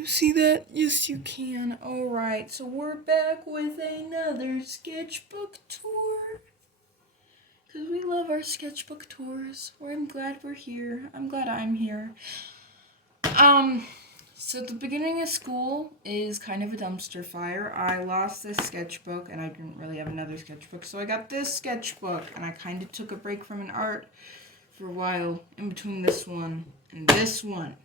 you see that? Yes, you can. Alright, so we're back with another sketchbook tour. Because we love our sketchbook tours. I'm glad we're here. I'm glad I'm here. So the beginning of school is kind of a dumpster fire. I lost this sketchbook and I didn't really have another sketchbook. So I got this sketchbook and I kind of took a break from an art for a while in between this one and this one.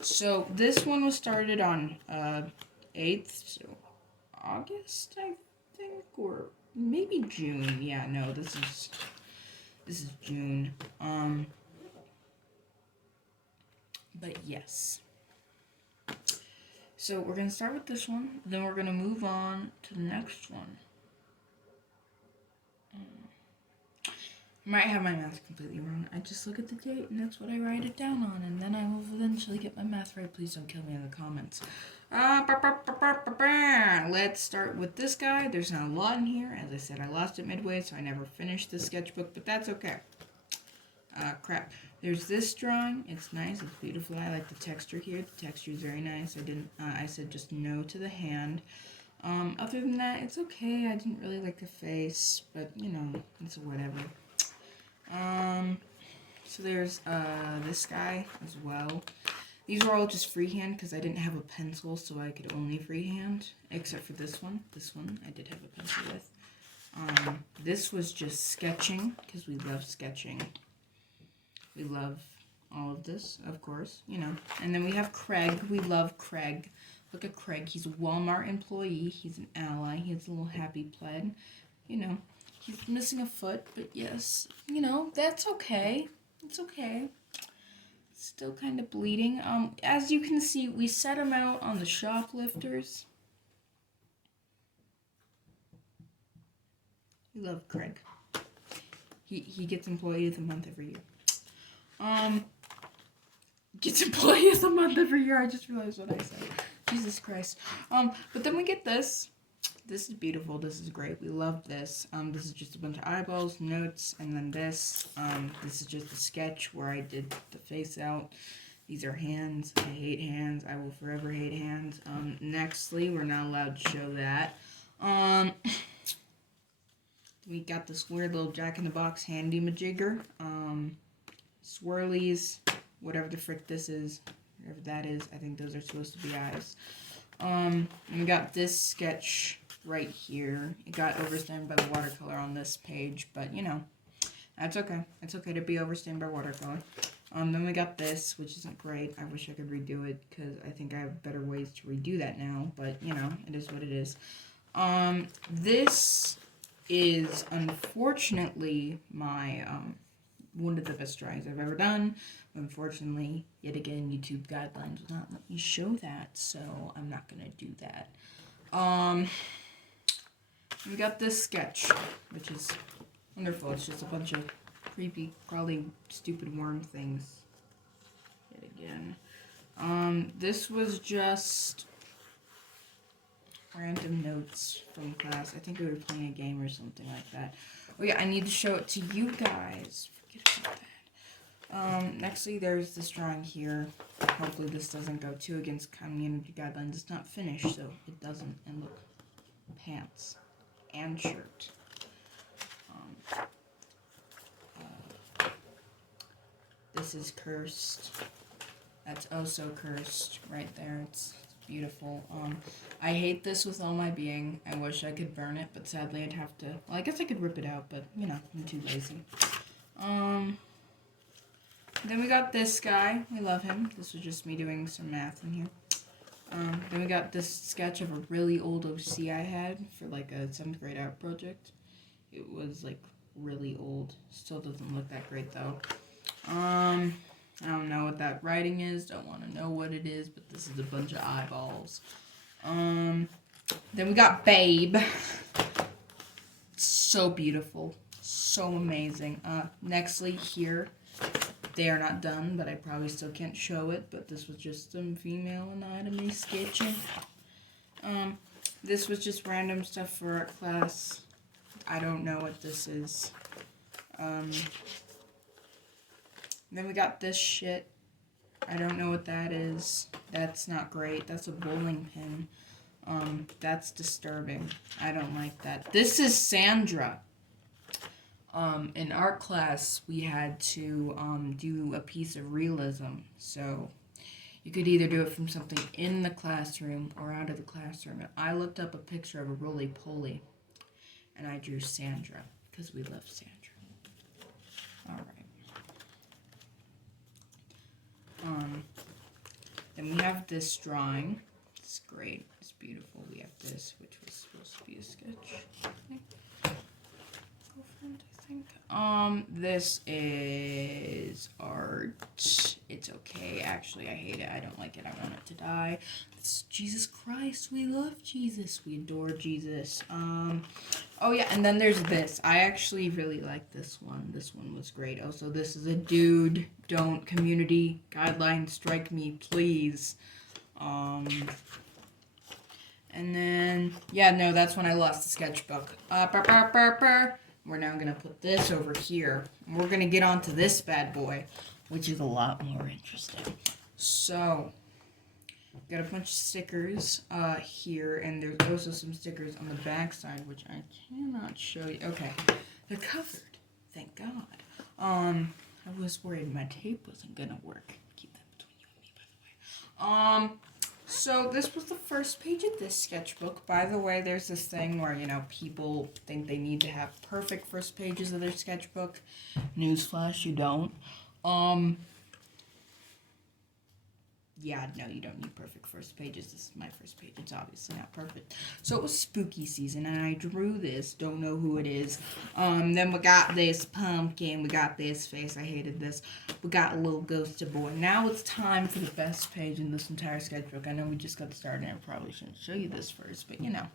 So this one was started on 8th, so August, I think, or maybe June. Yeah, no, this is June. But yes. So we're gonna start with this one, then we're gonna move on to the next one. I might have my math completely wrong. I just look at the date and that's what I write it down on, and then I will eventually get my math right. Please don't kill me in the comments. Let's start with this guy. There's not a lot in here. As I said, I lost it midway, so I never finished the sketchbook, but that's okay. Crap. There's this drawing. It's nice. It's beautiful. I like the texture here. The texture is very nice. I said just no to the hand. Other than that, it's okay. I didn't really like the face, but, you know, it's whatever. So there's, this guy as well. These are all just freehand because I didn't have a pencil, so I could only freehand, except for this one. This one I did have a pencil with. This was just sketching because we love sketching. We love all of this, of course, you know. And then we have Craig. We love Craig. Look at Craig. He's a Walmart employee. He's an ally. He has a little happy plaid. You know, he's missing a foot, but yes, you know, that's okay. It's okay. Still kind of bleeding. As you can see, we set him out on the shoplifters. We love Craig. He gets Employee of the Month every year. Gets Employee of the Month every year. I just realized what I said. Jesus Christ. But then we get this. This is beautiful. This is great. We love this. This is just a bunch of eyeballs, notes, and then this. This is just a sketch where I did the face out. These are hands. I hate hands. I will forever hate hands. Nextly, we're not allowed to show that. We got this weird little Jack-in-the-Box handy-majigger. Swirlies, whatever the frick this is, whatever that is. I think those are supposed to be eyes. And we got this sketch right here. It got overstained by the watercolor on this page, but you know, that's okay. It's okay to be overstained by watercolor. Then we got this, which isn't great. I wish I could redo it because I think I have better ways to redo that now, but you know, it is what it is. This is unfortunately my one of the best drawings I've ever done. Unfortunately, yet again, YouTube guidelines will not let me show that, so I'm not gonna do that. We got this sketch, which is wonderful. It's just a bunch of creepy, crawling, stupid worm things. Yet again. This was just random notes from class. I think we were playing a game or something like that. Oh yeah, I need to show it to you guys. Forget about that. Nextly, there's this drawing here. Hopefully this doesn't go too against community guidelines. It's not finished, so it doesn't. And look, pants and shirt. This is cursed. That's also cursed right there. It's beautiful. I hate this with all my being. I wish I could burn it, but sadly I'd have to. Well, I guess I could rip it out, but you know, I'm too lazy. Then we got this guy. We love him. This was just me doing some math in here. Then we got this sketch of a really old OC I had for like a 7th grade art project. It was like really old. Still doesn't look that great though. I don't know what that writing is. Don't want to know what it is, but this is a bunch of eyeballs. Then we got Babe. So beautiful. So amazing. Nextly here. They are not done, but I probably still can't show it, but this was just some female anatomy sketching. This was just random stuff for art class. I don't know what this is. Then we got this shit. I don't know what that is. That's not great. That's a bowling pin. That's disturbing. I don't like that. This is Sandra. In art class, we had to do a piece of realism. So you could either do it from something in the classroom or out of the classroom. And I looked up a picture of a roly-poly, and I drew Sandra because we love Sandra. All right. Then we have this drawing. It's great. It's beautiful. We have this, which was supposed to be a sketch. Girlfriend, I think. This is art. It's okay. Actually, I hate it. I don't like it. I want it to die. It's Jesus Christ. We love Jesus. We adore Jesus. Oh yeah, and then there's this. I actually really like this one. This one was great. Oh, so this is a dude. Don't community guidelines strike me, please. And then, yeah, no, that's when I lost the sketchbook. We're now going to put this over here. And we're going to get onto this bad boy, which is a lot more interesting. So, got a bunch of stickers here, and there's also some stickers on the back side, which I cannot show you. Okay, they're covered. Thank God. I was worried my tape wasn't going to work. Keep that between you and me, by the way. So this was the first page of this sketchbook. By the way, there's this thing where, people think they need to have perfect first pages of their sketchbook. Newsflash, you don't. Yeah, no, you don't need perfect first pages. This is my first page. It's obviously not perfect. So it was spooky season, and I drew this. Don't know who it is. Then we got this pumpkin. We got this face. I hated this. We got a little ghosted boy. Now it's time for the best page in this entire sketchbook. I know we just got started, and I probably shouldn't show you this first, but, I'm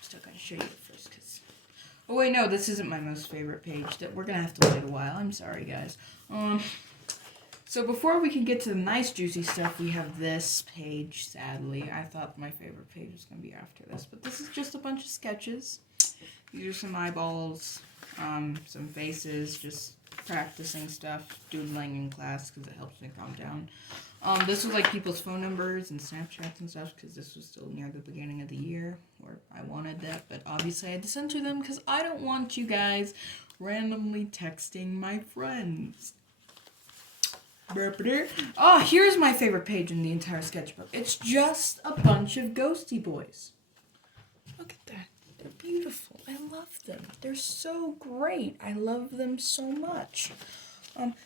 still going to show you it first, because... Oh, wait, no, this isn't my most favorite page. We're going to have to wait a while. I'm sorry, guys. So before we can get to the nice juicy stuff, we have this page, sadly. I thought my favorite page was going to be after this, but this is just a bunch of sketches. These are some eyeballs, some faces, just practicing stuff, doodling in class because it helps me calm down. This was like people's phone numbers and Snapchats and stuff because this was still near the beginning of the year, or I wanted that, but obviously I had to censor them because I don't want you guys randomly texting my friends. Oh, here's my favorite page in the entire sketchbook. It's just a bunch of ghosty boys. Look at that. They're beautiful. I love them. They're so great. I love them so much.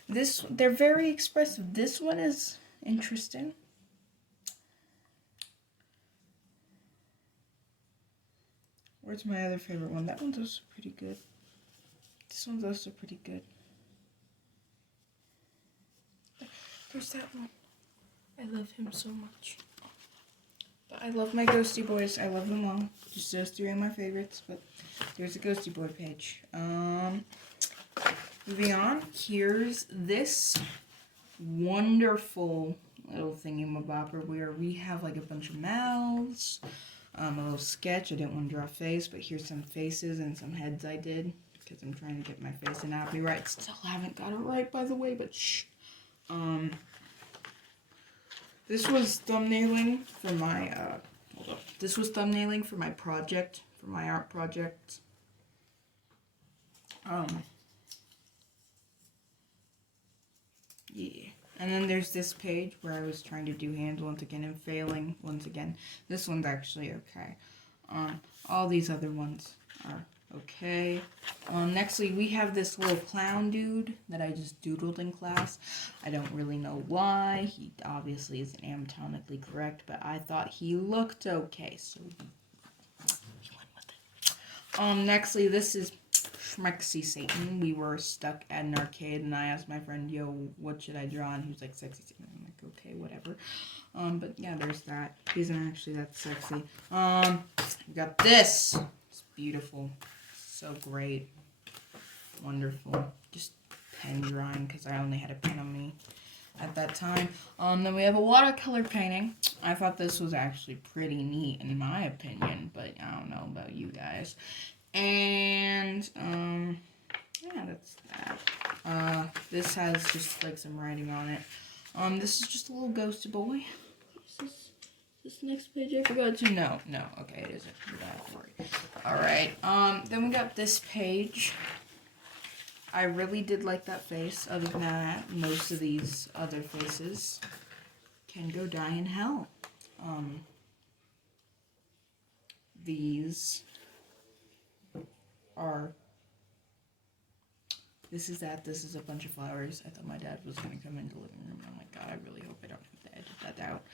They're very expressive. This one is interesting. Where's my other favorite one? That one's also pretty good. This one's also pretty good. There's that one. I love him so much. But I love my ghosty boys. I love them all. Just those three are my favorites. But there's a ghosty boy page. Moving on. Here's this wonderful little thingy-mabopper where we have like a bunch of mouths. A little sketch. I didn't want to draw a face, but here's some faces and some heads I did. Because I'm trying to get my face anatomy right. Still haven't got it right, by the way, but shh. This was thumbnailing for my, this was thumbnailing for my project, for my art project. Yeah. And then there's this page where I was trying to do hands once again and failing once again. This one's actually okay. All these other ones are okay. Nextly, we have this little clown dude that I just doodled in class. I don't really know why. He obviously isn't anatomically correct, but I thought he looked okay, so he went with it. Nextly, this is Schmexy Satan. We were stuck at an arcade, and I asked my friend, yo, what should I draw? And he was like, sexy Satan. I'm like, okay, whatever. But yeah, there's that. He isn't actually that sexy. We got this. It's beautiful. So great. Wonderful. Just pen drawing because I only had a pen on me at that time. Then we have a watercolor painting. I thought this was actually pretty neat in my opinion, but I don't know about you guys. And, yeah, that's that. This has just like some writing on it. This is just a little ghosty boy. This next page I forgot to. No, okay, it isn't. You don't have to worry. Alright, then we got this page. I really did like that face. Other than that, most of these other faces can go die in hell. These are... This is a bunch of flowers. I thought my dad was going to come into the living room. I'm like, God, I really hope I don't have to edit that out.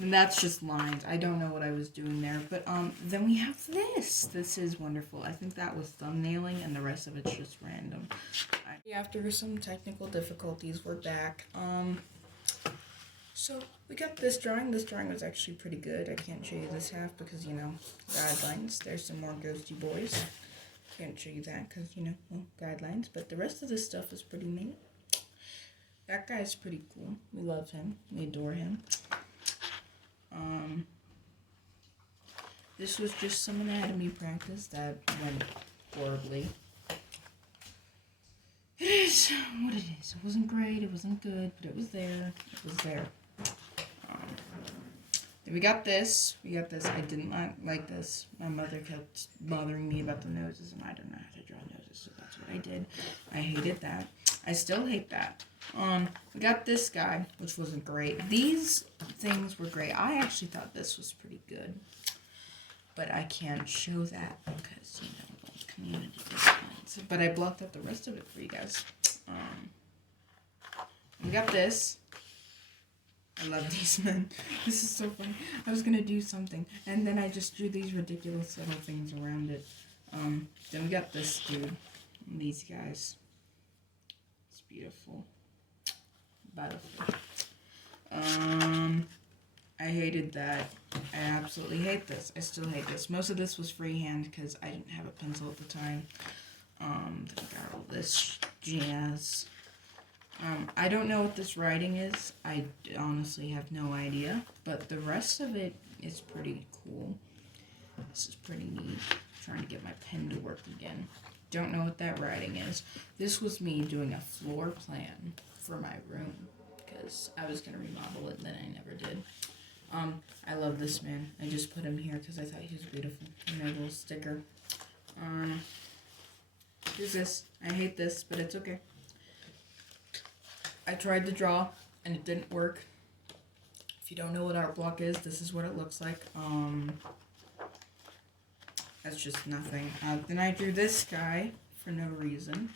And that's just lines. I don't know what I was doing there. But, then we have this. This is wonderful. I think that was thumbnailing, and the rest of it's just random. After some technical difficulties, we're back. So, we got this drawing. This drawing was actually pretty good. I can't show you this half because, you know, guidelines. There's some more ghosty boys. Can't show you that because, you know, well, guidelines. But the rest of this stuff is pretty neat. That guy's pretty cool. We love him. We adore him. This was just some anatomy practice that went horribly. It is what it is. It wasn't great. It wasn't good. But it was there. It was there. Then we got this. I didn't like this. My mother kept bothering me about the noses, and I don't know how to draw noses, so that's what I did. I hated that. I still hate that. We got this guy, which wasn't great. These things were great. I actually thought this was pretty good, but I can't show that because, you know, community guidelines. But I blocked out the rest of it for you guys. We got this. I love these men. This is so funny. I was gonna do something, and then I just drew these ridiculous little things around it. Then we got this dude, and these guys. It's beautiful. Beautiful. I hated that. I absolutely hate this. I still hate this. Most of this was freehand because I didn't have a pencil at the time. Then we got all this jazz. I don't know what this writing is. I honestly have no idea. But the rest of it is pretty cool. This is pretty neat. I'm trying to get my pen to work again. Don't know what that writing is. This was me doing a floor plan for my room. Because I was going to remodel it and then I never did. I love this man. I just put him here because I thought he was beautiful. And my little sticker. Here's this. I hate this, but it's okay. I tried to draw, and it didn't work. If you don't know what art block is, this is what it looks like. That's just nothing. Then I drew this guy for no reason.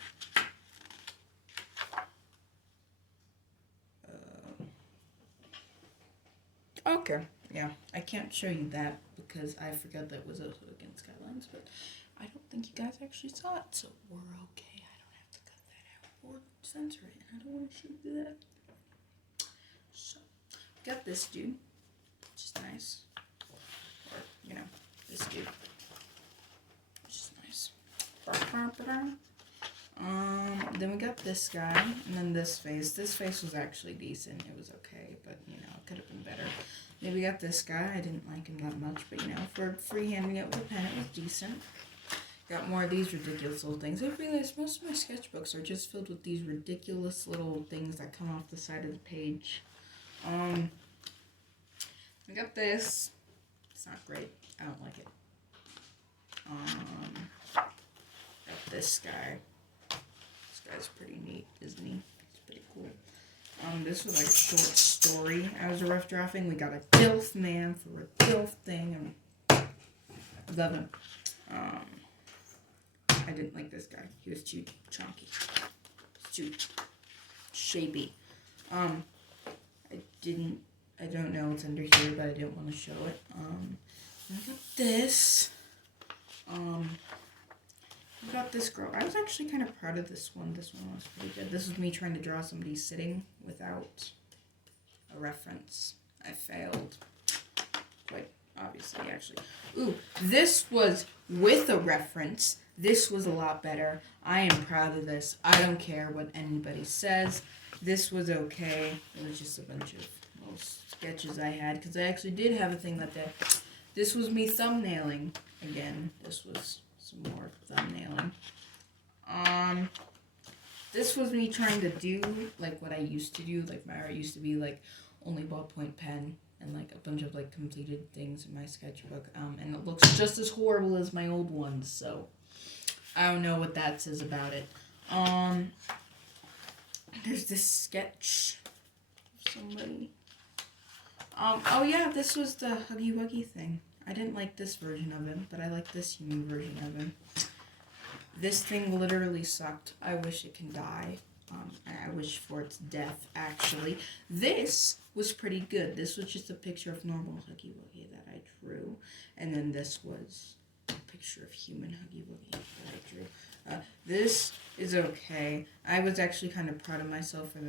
Okay, yeah. I can't show you that because I forgot that was also against guidelines, but I don't think you guys actually saw it, so we're okay. I don't have to cut that out or censor it. I don't want to show you that. So, got this dude, which is nice. Or, you know, this dude, which is nice. Then we got this guy, and then this face. This face was actually decent. It was okay, but, you know, it could have been better. Then we got this guy. I didn't like him that much, but, you know, for freehanding it with a pen, it was decent. Got more of these ridiculous little things. I realized most of my sketchbooks are just filled with these ridiculous little things that come off the side of the page. We got this. It's not great. I don't like it. Got this guy. This guy's pretty neat, isn't he? It's pretty cool. This was like a short story. I was a rough drafting. We got a DILF man for a DILF thing. And I love him. I didn't like this guy. He was too chunky. Too shapey. I don't know what's under here, but I didn't want to show it. I got this. I got this girl. I was actually kind of proud of this one. This one was pretty good. This was me trying to draw somebody sitting without a reference. I failed. Quite obviously, actually. Ooh, this was with a reference. This was a lot better. I am proud of this. I don't care what anybody says. This was okay. It was just a bunch of little sketches I had, because I actually did have a thing that day. This was me thumbnailing again. This was some more thumbnailing. This was me trying to do like what I used to do. Like my art used to be like only ballpoint pen and like a bunch of like completed things in my sketchbook. And it looks just as horrible as my old ones. So I don't know what that says about it. There's this sketch of somebody. Oh yeah, this was the Huggy Wuggy thing. I didn't like this version of him, but I like this new version of him. This thing literally sucked. I wish it can die. I wish for its death, actually. This was pretty good. This was just a picture of normal Huggy Wuggy that I drew. And then this was a picture of human Huggy Wuggy that I drew. This is okay. I was actually kind of proud of myself for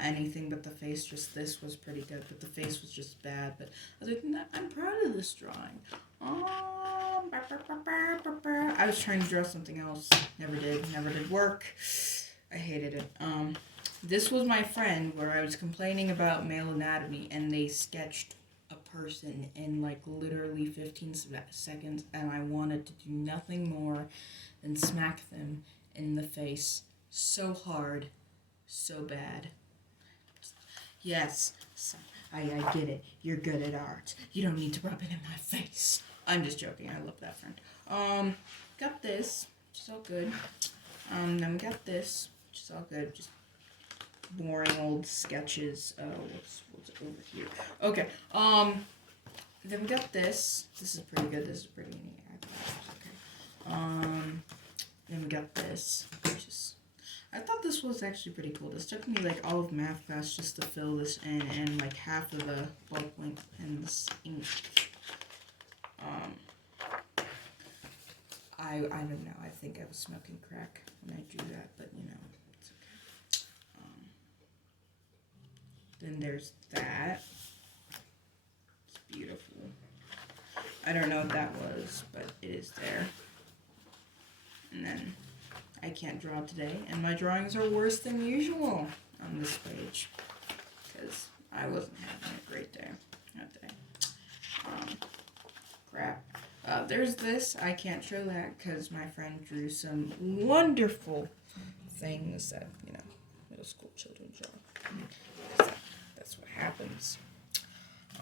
anything but the face. Just this was pretty good, but the face was just bad. But other than that, I'm proud of this drawing. I was trying to draw something else. Never did work. I hated it. This was my friend where I was complaining about male anatomy and they sketched a person in like literally 15 seconds and I wanted to do nothing more than smack them in the face so hard, so bad. Yes, I get it. You're good at art. You don't need to rub it in my face. I'm just joking. I love that friend. Got this, which is all good. Then we got this, which is all good. Just boring old sketches. What's over here? Okay. Then we got this. This is pretty good. This is pretty neat. I thought it was okay. Then we got this, which is. I thought this was actually pretty cool. This took me like all of math class just to fill this in and like half of the ballpoint and this ink. I don't know. I think I was smoking crack when I drew that, but you know, it's okay. Then there's that. It's beautiful. I don't know what that was, but it is there. And then I can't draw today, and my drawings are worse than usual on this page because I wasn't having a great day that day. Crap. There's this. I can't show that because my friend drew some wonderful things that, you know, middle school children draw. That's what happens.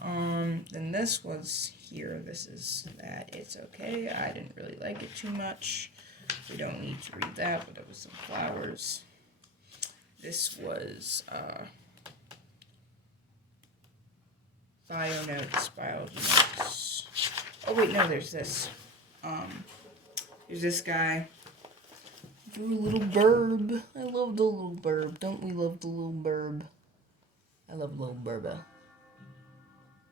Then this was here. This is that. It's okay. I didn't really like it too much. We don't need to read that, but it was some flowers. This was, bio notes, biology notes. Oh wait, no, there's this. There's this guy. Drew a little burb. I love the little burb. Don't we love the little burb? I love little burba.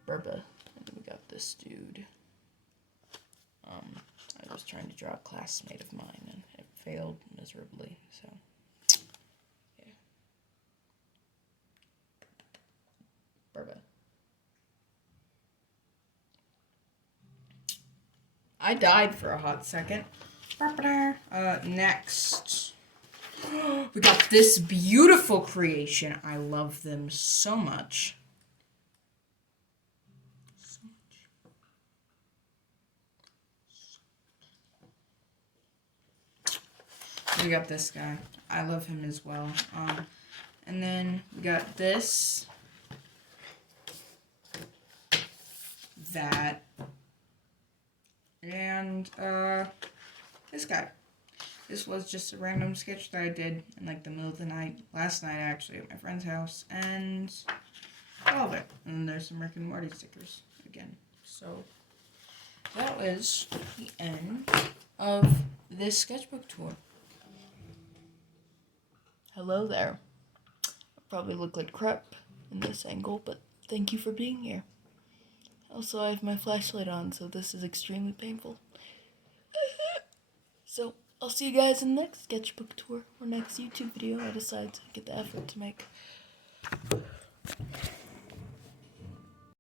Burba. And then we got this dude. I was trying to draw a classmate of mine and it failed miserably, so yeah. Burba. I died for a hot second. Next. We got this beautiful creation. I love them so much. We got this guy. I love him as well. And then we got this. That. And, this guy. This was just a random sketch that I did in, like, the middle of the night. Last night, actually, at my friend's house. And all of it. And there's some Rick and Morty stickers again. So, that was the end of this sketchbook tour. Hello there. I probably look like crap in this angle, but thank you for being here. Also, I have my flashlight on, so this is extremely painful. So, I'll see you guys in the next sketchbook tour or next YouTube video I decide to get the effort to make.